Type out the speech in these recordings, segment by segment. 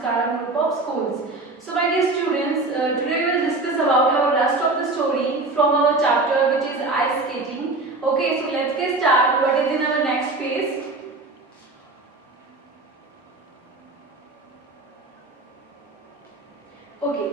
Sanskaram group of schools. So my dear students, today we will discuss about our rest of the story from our chapter which is ice skating. Okay, so let's get start. What is in our next phase? Okay,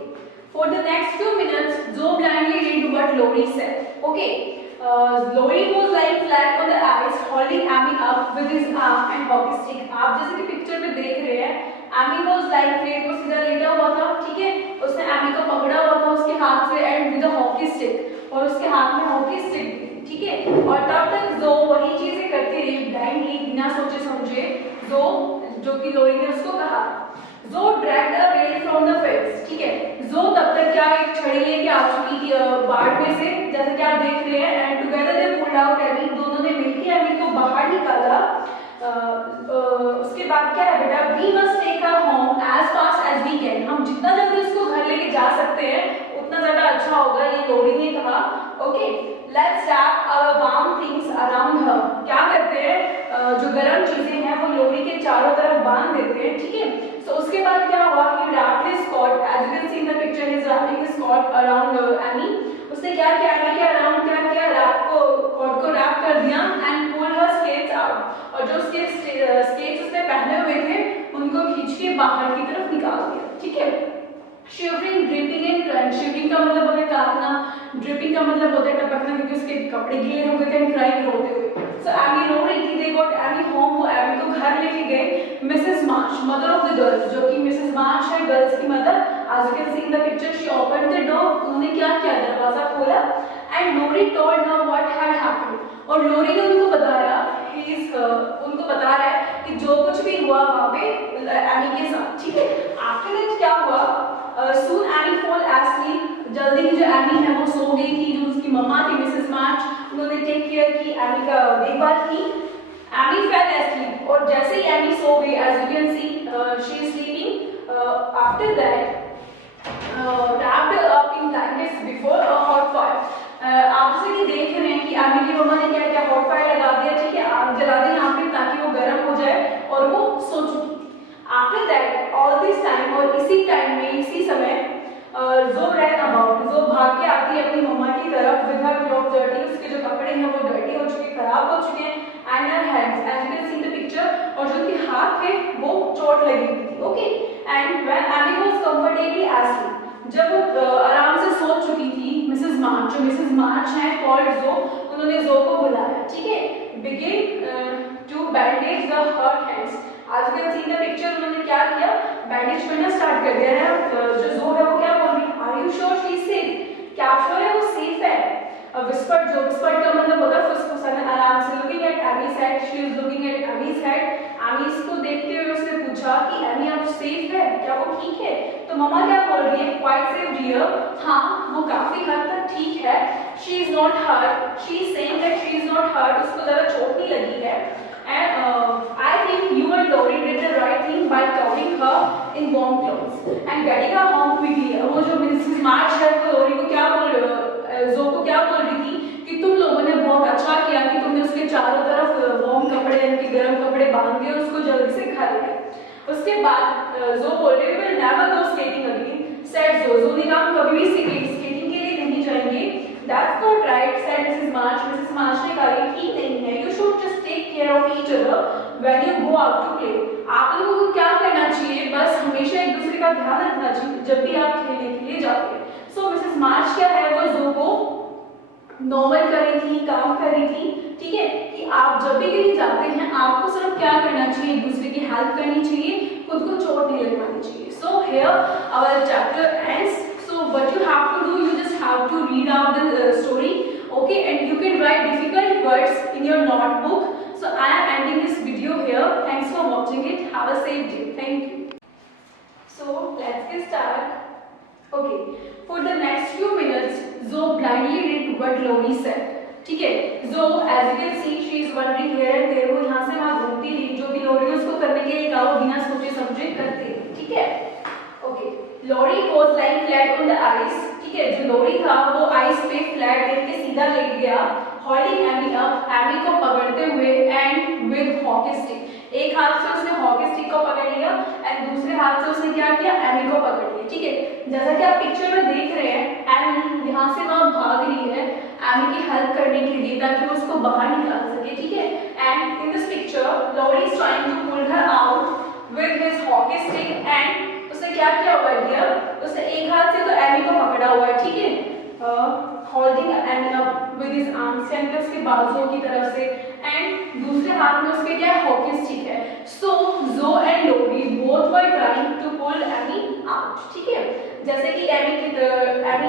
for the next few minutes, Zoe blindly did what Lori said. Okay. Lori was lying flat on the ice, holding Amy up with his arm and hockey stick. आप जैसे कि picture में देख रहे हैं, Amy was lying flat, वो सीधा लेटा हुआ था, ठीक है? उसने Amy को पकड़ा हुआ था उसके हाथ से and with a hockey stick, और उसके हाथ में hockey stick थी, ठीक है? और तब तक Zoe वही चीजें करती रही, blindly बिना सोचे समझे, Zoe जो कि लोरी ने उसको कहा. Zoe dragged a rail from the fence, ठीक है? Zoe तब तक क्या एक छड़ी लेके आ चुकी थी बाड़ में से, जैसे कि आप देख रहे हैं, and together they pulled out Amy, दोनों ने मिलकर Amy को बाहर निकाला. उसके बाद क्या है बेटा? We must take her home as fast as we can. हम जितना जल्दी उसको घर लेके जा सकते हैं, उतना ज़्यादा अच्छा होगा, ये लोरी ने कहा. Okay, let's wrap our warm things around her. क्या करते हैं? जो गर्म चीजें हैं वो लोरी के चारों तरफ बांध देते हैं, ठीक है? So उसके बाद क्या हुआ कि wrapped his cord, as you can see in the picture, he is wrapping his cord around Amy. उसने क्या किया? Amy के around क्या किया? cord को wrap कर दिया and pulled her skates out. और जो उसके skates उसने पहने हुए थे, उनको खींच के बाहर की तरफ निकाल दिया, ठीक है? Shivering, dripping and crying. Shivering का मतलब होता है कांपना, dripping का मतलब होता है टपकना, क्योंकि उसके कपड़े गीले हो गए थे, and crying रोते हुए. So Amy रो रही थी. They got Amy home. वो Amy को घर लेके गए. Mrs. March, mother of the girls, जो कि Mrs. March है गर्ल्स की mother. As you can see in the picture, she opened the door. उन्होंने क्या किया? दरवाजा खोला. And Lori told her what had happened. और लोरी ने उनको बताया, उनको बता रहा है कि जो कुछ भी हुआ वहाँ पे Amy के साथ, ठीक है? After that क्या हुआ? Soon Amy fall asleep. जल्दी ही जो Amy है वो सो गई थी. जो उसकी मम्मा थी मिसेस मार्च, उन्होंने टेक केयर की, Amy का देखभाल की. Amy fell asleep और जैसे ही Amy सो गई, as you can see, she is sleeping. After that, wrapped up in blankets before a hot fire. आप जैसे कि देख रहे हैं कि Amy की मम्मा ने क्या किया? हॉट फायर लगा दिया, ठीक है? आग जला दी यहाँ पे ताकि वो गर्म हो जाए और वो सो चुकी. After that, all this time और इसी टाइम में इसी समय Zoe ran about. Zoe भाग के आती है अपनी मम्मा की तरफ with her clothes dirty. उसके जो कपड़े हैं वो dirty हो चुके, खराब हो चुके हैं. And her hands, as you can see in the picture, और जो उनके हाथ थे वो चोट लगी हुई थी. Okay. And when Amy was comfortably asleep, जब वो आराम से सो चुकी थी, मिसेस मार्च, जो मिसेस मार्च हैं, called Zoe, उन्होंने Zoe को बुलाया, ठीक है? Begin to bandage the hurt hands. आज you can see in the picture, उन्होंने क्या किया? बैंडेज करना स्टार्ट कर दिया है. जो Zoe है वो क्या बोल रही है? Are you sure she is safe? क्या आप श्योर है वो सेफ है? Whispered, जो whispered का मतलब होता है फुसफुसाना. आराम से looking at Amy's head, she is looking at Amy's head. Amy इसको देखते हुए उसने पूछा कि Amy आप सेफ है? क्या वो ठीक है? तो मम्मा क्या बोल रही है? Quite safe dear. हाँ, वो काफी हद तक ठीक है. She is not hurt. She is saying that she is not hurt. उसको ज़्यादा चोट नहीं लगी है. And I think you and Lori did the right thing by covering her in warm clothes and getting her home quickly. वो जो Mrs मार्च है वो लोरी को क्या बोल Zoe को क्या बोल रही थी कि तुम लोगों ने बहुत अच्छा किया कि तुमने उसके चारों तरफ वार्म कपड़े, उनके गर्म कपड़े बांध दिए, उसको जल्दी से घर ले. उसके बाद Zoe बोल रही है will never go skating again. Said Zoe. Zoe ने कहा हम कभी भी स्केटिंग के लिए नहीं जाएंगे. That's not right, said Mrs. March. Mrs. March ने कहा ठीक नहीं है. You should just take care of each other when you go out to play. आप लोगों को क्या करना चाहिए? बस हमेशा एक दूसरे का ध्यान रखना चाहिए जब भी आप खेलने के लिए जाते हैं. So Mrs. March क्या है वो Zoe को नॉर्मल कर रही थी, काम कर रही थी, ठीक है? कि आप जब भी कहीं जाते हैं आपको सिर्फ क्या करना चाहिए? एक दूसरे की हेल्प करनी चाहिए, खुद को चोट नहीं लगवानी चाहिए. So here our chapter ends. So what you have to do, you just have to read out the story, okay? And you can write difficult words in your notebook. So I am ending this video here. Thanks for watching it. Have a safe day. Thank you. So let's get started. Okay. For the next few minutes, Zoe blindly did what Lori said. ठीक है? Zoe, as you can see, she is wandering here and there. वो यहाँ से वहाँ घूमती रही. जो भी लोरी उसको करने के लिए कहा वो बिना सोचे समझे करती रही. ठीक है? Okay. Lori was lying flat on the ice. ठीक है? जो लोरी था वो आइस पे फ्लैट लेट के सीधा लेट गया. Holding Amy up, Amy को पकड़ते हुए and with hockey stick. एक हाथ से उसने हॉकी स्टिक को पकड़ लिया and दूसरे हाथ से उसने क्या किया, एमी को पकड़ लिया। ठीक है, जैसा कि आप पिक्चर में देख रहे हैं, एमी यहाँ से वहाँ भाग रही है एमी की हेल्प करने के लिए ताकि वो उसको बाहर निकाल सके। ठीक है, and in this picture Laurie is trying to pull her out with his hockey stick and उसने क्या किया हुआ है, उसने एक हाथ से तो एमी को पकड़ा हुआ है। ठीक है, holding Amy up with his arms and उसके बाजुओं की तरफ से, एंड दूसरे हाथ में उसके क्या हॉकी स्टिक है। So Jo and Laurie both were trying to pull Amy out. ठीक है, जैसे कि एमी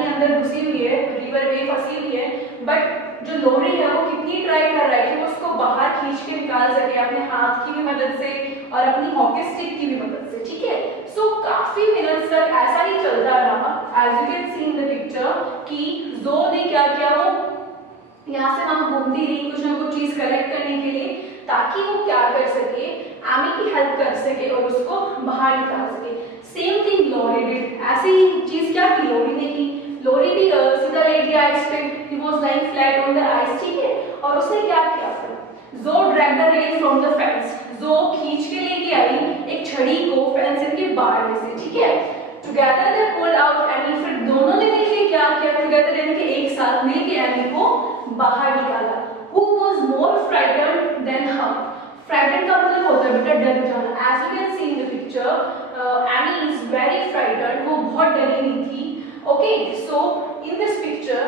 अंदर घुसी हुई है, रिवर में फंसी हुई है, बट जो लोरी है वो कितनी ट्राई कर रहा है कि वो उसको बाहर खींच के निकाल सके अपने हाथ की भी मदद से और अपनी हॉकी स्टिक की भी मदद से। ठीक है, सो काफी मिनट्स तक ऐसा ही चलता रहा, as you can see in the picture, कि जो ने क्या किया, वो यहाँ से वहां घूमती रही कुछ ना कुछ चीज कलेक्ट करने के लिए ताकि वो क्या कर सके, एमी की हेल्प कर सके और उसको बाहर निकाल सके। सेम थिंग लोरी डिड, ऐसी ही चीज क्या की लोरी ने की। लोरी भी सीधा लेट गया आइस पे, he was lying flat on the ice. ठीक है, और उसने क्या किया फिर, जो drag the rain from the fence, जो खींच के लेके आई एक छड़ी को फेंस के बाहर में से। ठीक है, together they pull out Amy, फिर दोनों ने मिलके क्या किया, टुगेदर यानी कि एक साथ मिलके एमी को बाहर निकाला। Who was more frightened than her? Frightened का मतलब होता है बेटा डर जाना। As you can see in the picture, Annie is very frightened, वो बहुत डरी हुई थी। Okay, so in this picture,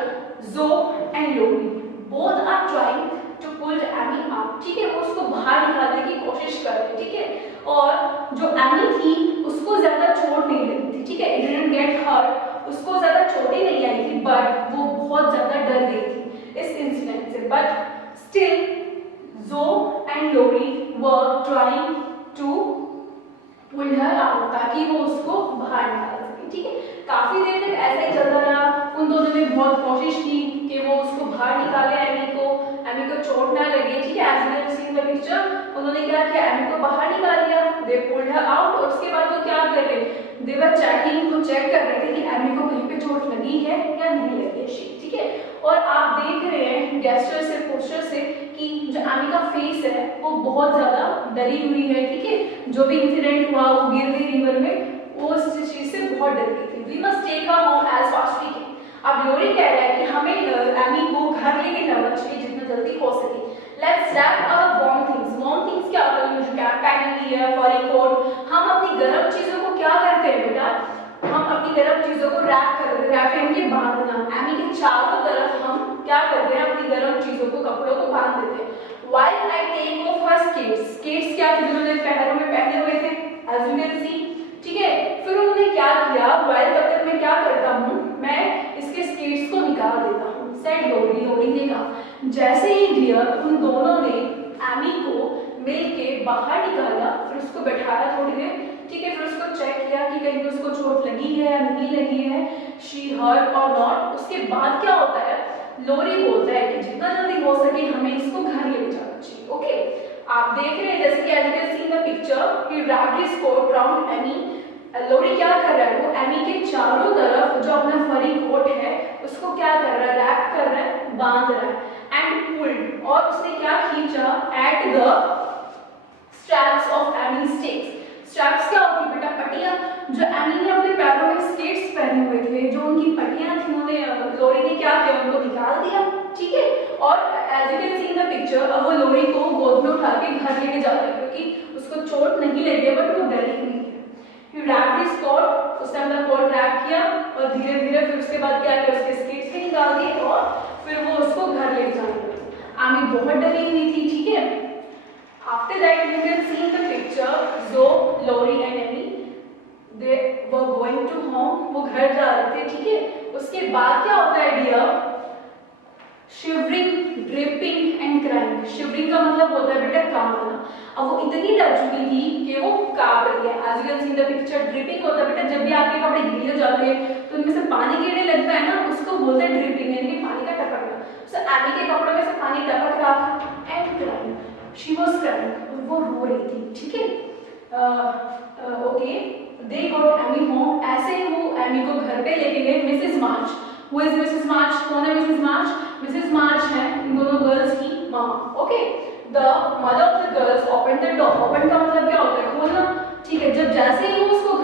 Zoe and Lori both are trying to pull Annie out। ठीक है, वो उसको बाहर निकालने की कोशिश कर रहे हैं। ठीक है, और जो Annie थी उसको ज्यादा चोट नहीं लगी थी। ठीक है, it didn't get hurt, उसको ज्यादा चोटें नहीं आई थी, बट वो बहुत ज्यादा डर गई थी इस इंसिडेंट से। But still Jo and Laurie were trying to pull her out ताकि वो उसको बाहर निकाल सके। ठीक है, काफी देर तक ऐसा ही चलता रहा, उन दोनों ने बहुत कोशिश की कि वो उसको बाहर निकाले, एमी को चोट ना लगे। ठीक है, as you can see in the picture, उन्होंने क्या किया, एमी को बाहर निकाल लिया, दे पुल्ड हर आउट, और उसके बाद वो क्या कर रहे, दे वर चेकिंग, वो चेक कर रहे थे कि एमी को कहीं पे चोट लगी है या नहीं लगी है। ठीक है, और आप देख रहे हैं गेस्चर से, पोस्चर से, कि जो एमी का फेस है वो बहुत ज्यादा डरी हुई है। ठीक है, जो भी इंसिडेंट हुआ, वो गिर गई रिवर में, वो उस चीज से बहुत डर गई थी। We must take her home as fast we can. अब लोरी कह रहा है कि हमें एमी को घर लेके जाना चाहिए जितना जल्दी हो सके। Let's wrap our warm things. Warm things क्या होता है, जो कैप पहनी हुई है, फॉरी कोट, हम अपनी गर्म चीजों को क्या करते हैं बेटा, हम अपनी गर्म चीजों को रैप करते हैं, रैप यानी कि बांधना। एमी के चारों तरफ हम क्या करते हैं, अपनी गर्म चीजों को, कपड़ों को बांध देते हैं। While I take off her skates, skates क्या थे, जो पैरों में पहने हुए थे, एज यू कैन सी। ठीक है, फिर उन्होंने क्या किया, व्हाइल तब तक मैं क्या करता हूँ, मैं इसके स्केट्स को निकाल देता हूँ, सेड लोरी। लोरी ने कहा। जैसे ही डियर उन दोनों ने एमी को मिलके बाहर निकाला, फिर उसको बैठाया थोड़ी देर। ठीक है, फिर उसको चेक किया कि कहीं उसको चोट लगी है या नहीं लगी है, शी हर्ट और नॉट। उसके बाद क्या होता है, लोरी बोलता है कि जितना जल्दी हो सके हमें इसको घर ले जाना चाहिए। ओके, आप देख रहे हैं जैसे कि as you can see in the picture, he wrapped his coat around Amy. Laurie क्या कर रहा है, वो एमी के चारों तरफ जो अपना फरी कोट है उसको क्या कर रहा है, रैप कर रहा है, बांध रहा है, एंड पुल्ड, और उसने क्या खींचा, at the straps of Amy sticks. Straps क्या होती है बेटा, पट्टियां। जो एमी ने अपने पैरों में स्केट्स पहने हुए थे, जो उनकी पट्टियां थी, उन्होंने लोरी ने क्या किया, उनको निकाल दिया। ठीक है, और as you can see in the picture, अब वो लोरी को गोद में उठा के घर लेके जा रहे हैं क्योंकि उसको चोट नहीं लगी है, बट वो डरी हुई है। He wrapped his coat, उसने अपना कोट रैप किया और धीरे धीरे फिर उसके बाद क्या किया, उसके स्केट्स भी निकाल दिए और फिर वो उसको घर ले जाने लगी। आमी बहुत डरी हुई थी। ठीक है, after that you can see in the picture, जो Laurie and Amy they were going to home, वो घर जा रहे थे। ठीक है, उसके बाद क्या होता है dear, shivering, dripping and crying. Shivering का मतलब होता है बेटा कांपना। अब वो इतनी डर चुकी थी कि वो कांप रही है। As you can see in the picture, dripping होता है बेटा जब भी आपके कपड़े गीले हो जाते हैं तो उनमें से पानी गिरने लगता है ना, उसको बोलते हैं ड्रिपिंग, यानी कि पानी का टपकना। सो एमी के कपड़ों में से पानी टपक रहा था, and crying, she was crying, वो रो रही थी। ठीक है, okay, they got Amy home. ऐसे ही वो एमी को घर पे लेके गए। Mrs March, who is Mrs March, कौन है मिसेस मार्च? मिसेस मार्च है इन दोनों गर्ल्स की mama. Okay, the mother of the girls open the door. Open का मतलब क्या होता है, खोलना। ठीक है, जब जैसे ही वो उसको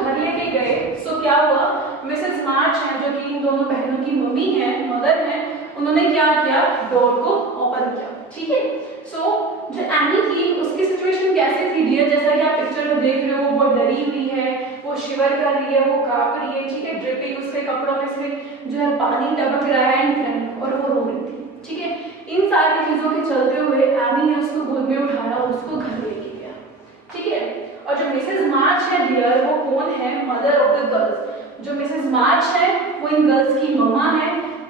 शिवर कर रही है, वो कांप रही है, ठीक है, ड्रिपिंग उसके कपड़ों में से जो है पानी टपक रहा है एंड और वो रो रही थी, ठीक है। इन सारी चीजों के चलते हुए एमी ने उसको गोद में उठाया और उसको घर लेके गया, ठीक है। और जो मिसेस मार्च है डियर, वो कौन है? Mother of the girls. जो मिसेस मार्च है वो इन गर्ल्स की मम्मा है,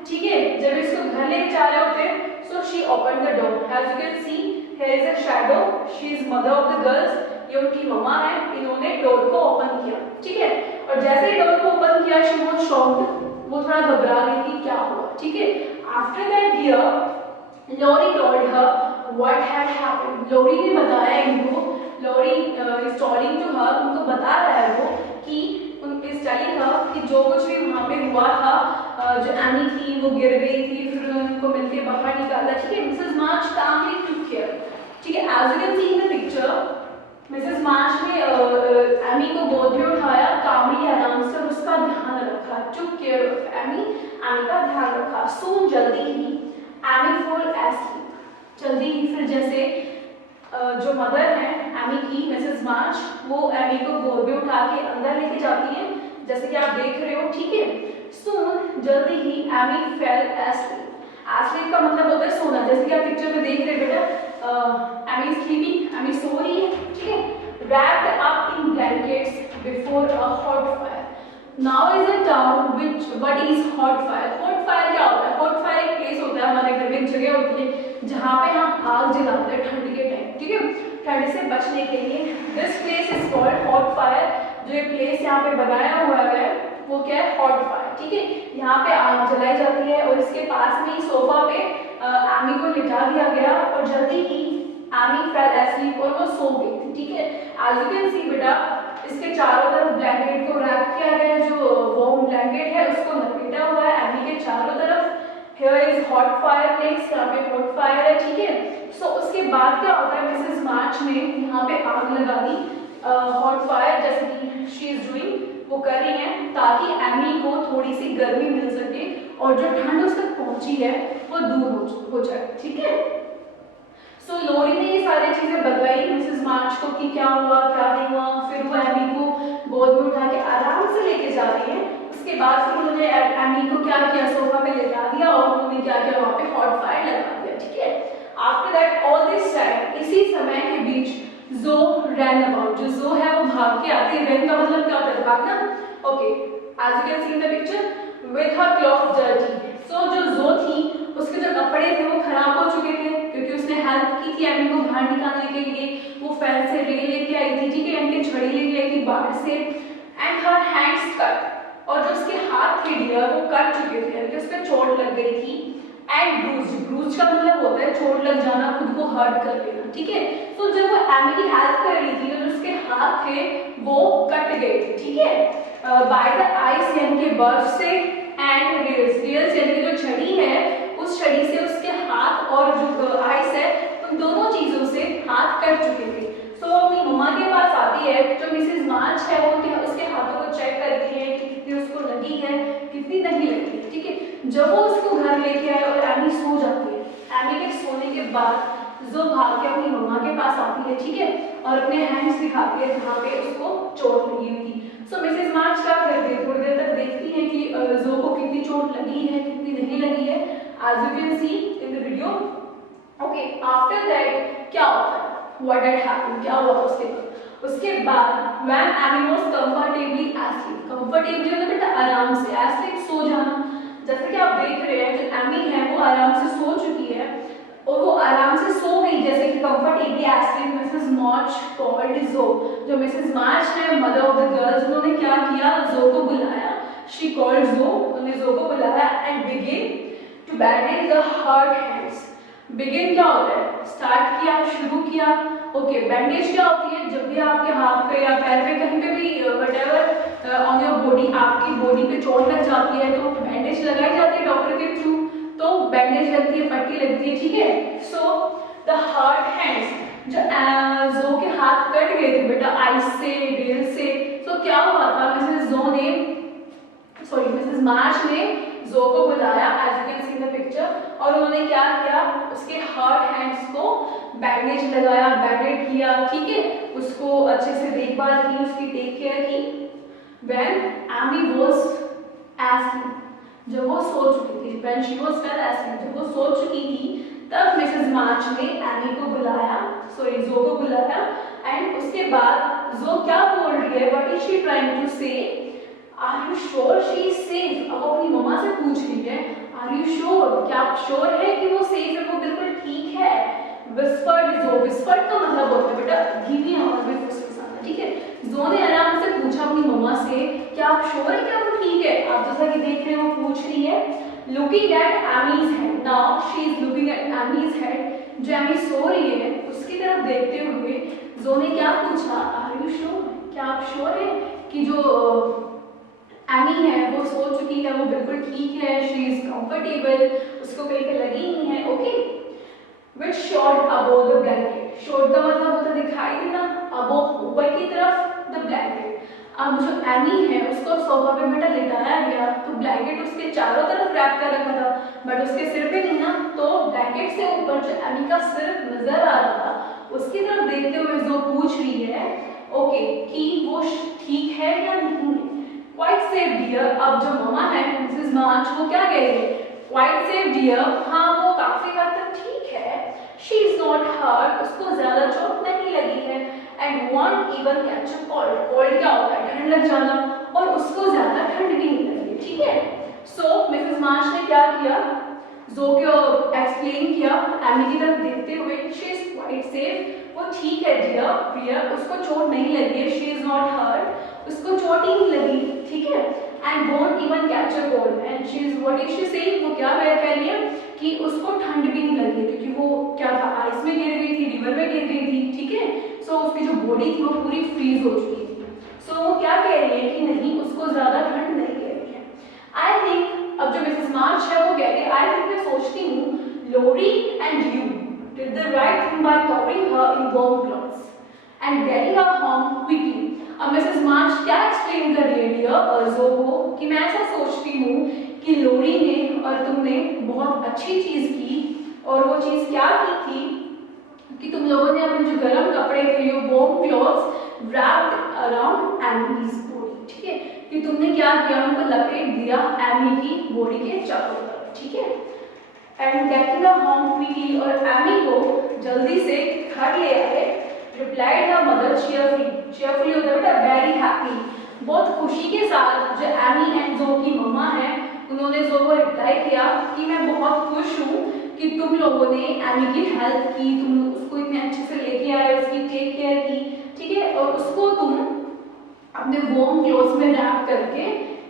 ठीक है। जब इसको घर लेके जा रहे होते so she open the door, as you can see here is a shadow, she is mother of the girls, ये उनकी मम्मा है, इन्होंने डोर को ओपन किया, ठीक है। और जैसे ही डोर को ओपन किया शी वाज शॉक्ड, वो थोड़ा घबरा गई कि क्या हुआ, ठीक है। After that dear Laurie told her what had happened. Laurie ने बताया इनको, Laurie is telling to her, उनको बता रहा है वो कि इज टेलिंग हर कि जो कुछ भी वहाँ पे हुआ था, जो एमी थी वो गिर गई थी, फिर उनको मिलके बाहर निकाला, ठीक है। मिसेस मार्च कामली टुक केयर, ठीक है। As you can see in the picture, Mrs March ने एमी को गोद में उठाया, कामली आराम से उसका ध्यान रखा, took care of Amy, Amy का ध्यान रखा। सून जल्दी ही एमी फॉल एस्लीप, जल्दी ही फिर जैसे जो मदर है एमी की, मिसेस मार्च, वो एमी को गोद में उठा के अंदर लेके जाती है, जैसे कि आप देख रहे हो, ठीक है। सून जल्दी ही एमी फेल एस्लीप, एस्लीप का मतलब होता है सोना, जैसे कि आप पिक्चर में देख रहे हैं बेटा, एमी स्लीपिंग, एमी सो रही है, ठीक है। wrapped up in blankets before a hot fire. Now is a term which what is hot fire? Hot fire क्या होता है? Hot fire एक प्लेस होता है हमारे घर में, एक जगह होती है जहाँ पे हम आग जलाते हैं ठंड के टाइम, ठीक है, ठंड से बचने के लिए। This place is called hot fire. जो ये प्लेस यहाँ पे बनाया हुआ है वो क्या है? हॉट फायर, ठीक है। यहाँ पे आग जलाई जाती है और इसके पास में ही सोफा पे एमी को लिटा दिया गया और जल्दी ही एमी फेल एस्लीप और वो सो गई थी, ठीक है। एज यू कैन सी बेटा, इसके चारों तरफ ब्लैंकेट को रैप किया गया है, जो वार्म ब्लैंकेट है उसको लपेटा हुआ है एमी के चारों तरफ। Here is hot fire place, यहाँ पे हॉट फायर है, ठीक है। सो उसके बाद क्या होता है, मिसेस मार्च ने यहाँ पे आग लगा दी, हॉट फायर जैसे कि शी इज डूइंग, वो कर रही है ताकि एमी को थोड़ी सी गर्मी मिल सके और जो ठंड उस तक पहुंची है वो दूर हो जाए, ठीक है। सो लोरी ने ये सारी चीजें बताई मिसेस मार्च को कि क्या हुआ क्या नहीं हुआ, फिर वो एमी को गोद में उठा के आराम से लेके जा रही है। उसके बाद फिर उन्होंने एमी को क्या किया, सोफा पे लेटा दिया और उन्होंने क्या किया, वहाँ पे हॉट फायर लगा दिया, ठीक है। After that all this time, इसी समय के बीच जो रैन अबाउट, जो जो है वो भाग के आती है। रैन का मतलब क्या होता है? भागना, okay. As you can see in the picture with her cloth dirty. So जो थी उसके जो कपड़े थे वो खराब हो चुके थे क्योंकि उसने हेल्प की थी एमी को बाहर निकालने के लिए। वो फैन से रेल लेके आई थी, ठीक है, एंड छड़ी लेके आई थी बाहर से। एंड हर हैंड्स कट, और जो उसके हाथ थे डियर वो कट चुके थे, यानी कि उस पर चोट लग गई थी। एंड ब्रूज का मतलब होता है चोट लग जाना, खुद को हर्ट कर लेना, ठीक है। तो जब वो एमी की हेल्प कर रही थी तो जो उसके हाथ थे वो कट गए थे, ठीक है, बाय द आइस यानी कि बर्फ से, एंड रेल्स यानी कि जो छड़ी है उस छड़ी से उसके हाथ और जो आइस है उन दोनों चीजों से हाथ कट चुके थे। सो वो अपनी मम्मा के पास आती है, जो मिसेस मार्च है वो उसके हाथों को चेक करती है कि कितनी उसको लगी है कितनी नहीं लगी, ठीक है। जब वो उसको घर लेके आए और एमी सो जाती है, एमी के सोने के बाद जो भाग के अपनी मम्मा के पास आती है, ठीक है, और अपने हैंड्स दिखाती है जहाँ पे उसको चोट लगी हुई थी। सो मिसेस मार्च क्या करती है, थोड़ी देर तक देखती है कि जो को कितनी चोट लगी है कितनी नहीं लगी है, as you can see in the video, okay. After that क्या होता है, व्हाट हैड हैपेंड, क्या हुआ उसके बाद when Amy was comfortably asleep, comfortably मतलब बेटा आराम से, एस्लीप सो जाना, जैसे कि आप देख रहे हैं जो एमी है वो आराम से सो चुकी है और वो आराम से सो गई, जैसे कि कंफर्टेबली एस्लीप। मिसेस मार्च कॉल्ड जो मिसेस मार्च है मदर ऑफ द गर्ल्स, उन्होंने क्या किया, जो को बुलाया, शी कॉल्ड जो, उन्होंने जो को बुलाया and begin to bandage the hurt hands. Begin क्या होता है, स्टार्ट किया, शुरू किया, ओके। बैंडेज क्या होती है, जब भी आपके हाथ पे या पैर पे कहीं पे भी व्हाटएवर ऑन योर बॉडी, आपकी बॉडी पे चोट लग जाती है तो बैंडेज लगाई जाती है डॉक्टर के थ्रू, तो बैंडेज लगती है, पट्टी लगती है, ठीक है। सो द हर्ट हैंड्स, जो के हाथ कट गए थे बेटा आइस से, रेल से, तो क्या हुआ था, मिसेस मार्च ने जो को बुलाया, as you can see in the picture, और उन्होंने क्या किया, उसके हर्ट हैंड्स को बैंडेज लगाया, बैंडेज किया, ठीक है, उसको अच्छे से देखभाल की, उसकी टेक केयर की। When Amy was asleep, जब वो सो चुकी थी, when she was fell asleep, जब वो सो चुकी थी, तब मिसेस मार्च ने एमी को बुलाया, सॉरी जो को बुलाया, एंड उसके बाद जो क्या बोल रही है, what is she trying to say, are you sure she is safe. अब अपनी मम्मा से पूछ रही है, आर यू श्योर, क्या आप श्योर है कि वो सेफ है, वो बिल्कुल ठीक है। विस्पर्ड जो, विस्पर्ड का मतलब होता है बेटा धीमी आवाज में फुसफुसाना, ठीक है। जो ने आराम से पूछा अपनी मम्मा से, क्या आप श्योर है क्या वो ठीक है। आप जैसा कि देख रहे हो पूछ रही है, looking at Emmys head, now she is looking at Emmys head. जो एमी सो रही है उसकी तरफ देखते हुए जो ने क्या पूछा, आर यू श्योर, क्या आप श्योर है कि जो एमी है वो सो चुकी है, वो बिल्कुल ठीक है, शी इज कंफर्टेबल, उसको कहीं पे लगी नहीं है, okay. Which shot above the blanket, shot का मतलब होता है दिखाई देना, अबोव ऊपर की तरफ, द ब्लैंकेट। अब जो एमी है उसको सोफा पे बेटा लिटाया गया, तो ब्लैंकेट उसके चारों तरफ रैप कर रखा था, बट उसके सिर पे नहीं ना, तो ब्लैंकेट से ऊपर जो एमी का सिर नजर आ रहा था, उसकी तरफ देखते हुए जो पूछ रही है, ओके, कि वो ठीक है या नहीं है। Quite safe dear. अब जो मम्मा है मिसेस मार्च, वो क्या कह रही है, क्वाइट सेफ डियर, हाँ वो काफी हद तक ठीक है, शी इज नॉट हर्ट, उसको ज्यादा चोट नहीं लगी है, and want even catch a cold, cold क्या होता है, ठंड लग जाना, और उसको ज्यादा ठंड भी नहीं लगी, ठीक है। सो मिसेस मार्च ने क्या किया, जो को एक्सप्लेन किया एमी की तरफ देखते हुए, शी इज क्वाइट सेफ, वो ठीक है डियर प्रियर, उसको चोट नहीं लगी है, शी इज नॉट हर्ट, उसको चोट ही नहीं लगी, ठीक है, and won't even catch a cold, and she is what is she saying, वो क्या कह रही है कि उसको ठंड भी नहीं लगी, क्योंकि वो क्या था, आइस में गिर गई थी, रिवर में गिर गई थी, ठीक है। सो उसकी जो बॉडी थी वो पूरी फ्रीज हो चुकी थी। सो वो क्या कह रही है कि नहीं, उसको ज्यादा ठंड नहीं लग रही है। आई थिंक, अब जो मिसेस मार्च है वो कह रही है, आई थिंक, मैं सोचती हूँ, Laurie and you did the right thing by covering her in warm clothes and getting her home quickly. अब मिसेस मार्च क्या एक्सप्लेन कर रही है डियर जो को, कि मैं ऐसा सोचती हूँ कि लोरी ने और तुमने बहुत अच्छी चीज की, और वो चीज क्या की थी कि तुम लोगों ने अपने जो गर्म कपड़े थे, your warm clothes wrapped around Amy's body, ठीक है, कि तुमने क्या किया, उनको लपेट दिया एमी की बॉडी के चारों तरफ, ठीक है। And getting a home quickly, और एमी को जल्दी से घर ले आए, replied her mother cheerfully, cheerfully होता है बेटा वेरी हैप्पी, बहुत खुशी के साथ जो एमी एंड जो की मम्मा है उन्होंने जो को रिप्लाई किया कि मैं बहुत खुश हूँ कि तुम लोगों ने एमी की हेल्प की, तुम उसको इतने अच्छे से लेके आए, उसकी टेक केयर की, ठीक है, और उसको तुम अपने वार्म क्लोथ्स में रैप करके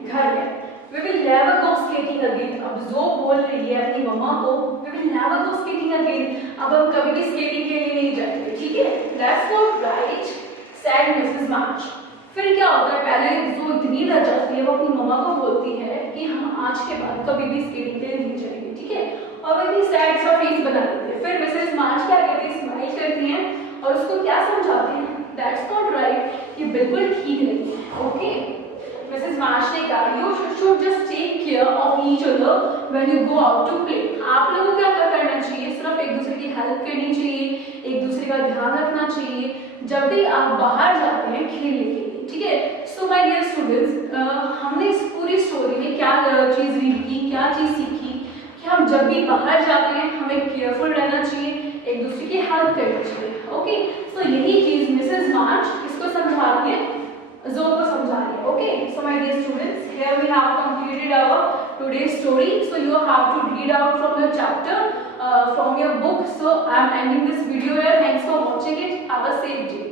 घर गए। We will never go skating again। अब जो बोल रही है अपनी मम्मा को, we will never go skating again, अब हम कभी भी स्केटिंग के लिए नहीं जाएंगे, ठीक है। That's not right, said Mrs. March। फिर क्या होता है, पहले जो इतनी डर जाती है वो अपनी मम्मा को बोलती है कि हम आज के बाद कभी भी स्केटिंग के लिए नहीं जाएंगे, ठीक है, और वो इतनी सैड सा फेस बना देती है। फिर मिसेस मार्च क्या करती है, स्माइल करती हैं और उसको क्या समझाती हैं, दैट्स नॉट राइट, ये बिल्कुल ठीक नहीं है, ओके। मिसेस मार्च ने कहा, you should just take care of each other when you go out to play. आप लोगों को क्या करना चाहिए, सिर्फ एक दूसरे की हेल्प करनी चाहिए, एक दूसरे का ध्यान रखना चाहिए जब भी आप बाहर जाते हैं खेलने के लिए, ठीक है। सो माय डियर स्टूडेंट्स, हमने इस पूरी स्टोरी में क्या चीज रीड की, क्या चीज सीखी कि हम जब भी बाहर जाते हैं हमें केयरफुल रहना चाहिए, एक दूसरे की हेल्प करनी चाहिए, ओके। सो यही चीज मिसेस मार्च किसको समझा रही है, जो को समझा रही है, okay. So my dear students, here we have completed our today's story, so you have to read out from the chapter from your book. So I am ending this video here. Thanks for watching it. Have a safe day.